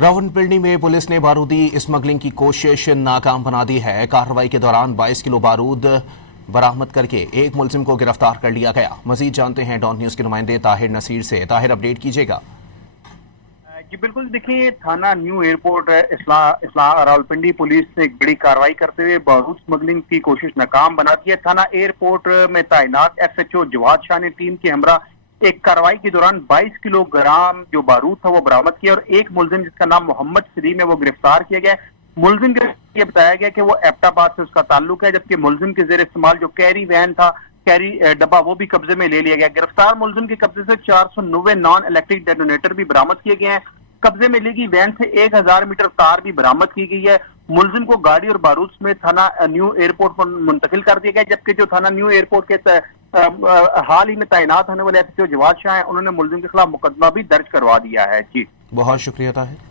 रावलपिंडी में पुलिस ने बारूदी स्मगलिंग की कोशिश नाकाम बना दी है। कार्रवाई के दौरान 22 किलो बारूद बरामद करके एक मुलजिम को गिरफ्तार कर लिया गया। मजीद जानते हैं डॉन न्यूज के नुमाइंदे ताहिर नसीर से। ताहिर, अपडेट कीजिएगा। जी बिल्कुल, देखिए थाना न्यू एयरपोर्ट रावलपिंडी पुलिस ने एक बड़ी कार्रवाई करते हुए बारूद स्मगलिंग की कोशिश नाकाम बना दी है। थाना एयरपोर्ट में तैनात एसएचओ जवाद शाह ने टीम के हमरा एक कार्रवाई के दौरान 22 किलोग्राम जो बारूद था वो बरामद किया और एक मुलजिम जिसका नाम मोहम्मद सलीम है वो गिरफ्तार किया गया। मुलजिम के ये बताया गया कि वो एबटाबाद से उसका ताल्लुक है, जबकि मुलजिम के जेर इस्तेमाल जो कैरी वैन था, कैरी डब्बा, वो भी कब्जे में ले लिया गया। गिरफ्तार मुलजिम के कब्जे से 490 नॉन इलेक्ट्रिक डेटोनेटर भी बरामद किए गए हैं। कब्जे में ली गई वैन से 1000 मीटर तार भी बरामद की गई है। मुलजिम को गाड़ी और बारूद समेत थाना न्यू एयरपोर्ट पर मुंतकिल कर दिया गया, जबकि जो थाना न्यू एयरपोर्ट के हाल ही में तैनात होने वाले एसएचओ जवाद शाह हैं, उन्होंने मुलजिम के खिलाफ मुकदमा भी दर्ज करवा दिया है। जी बहुत शुक्रिया ताहिर।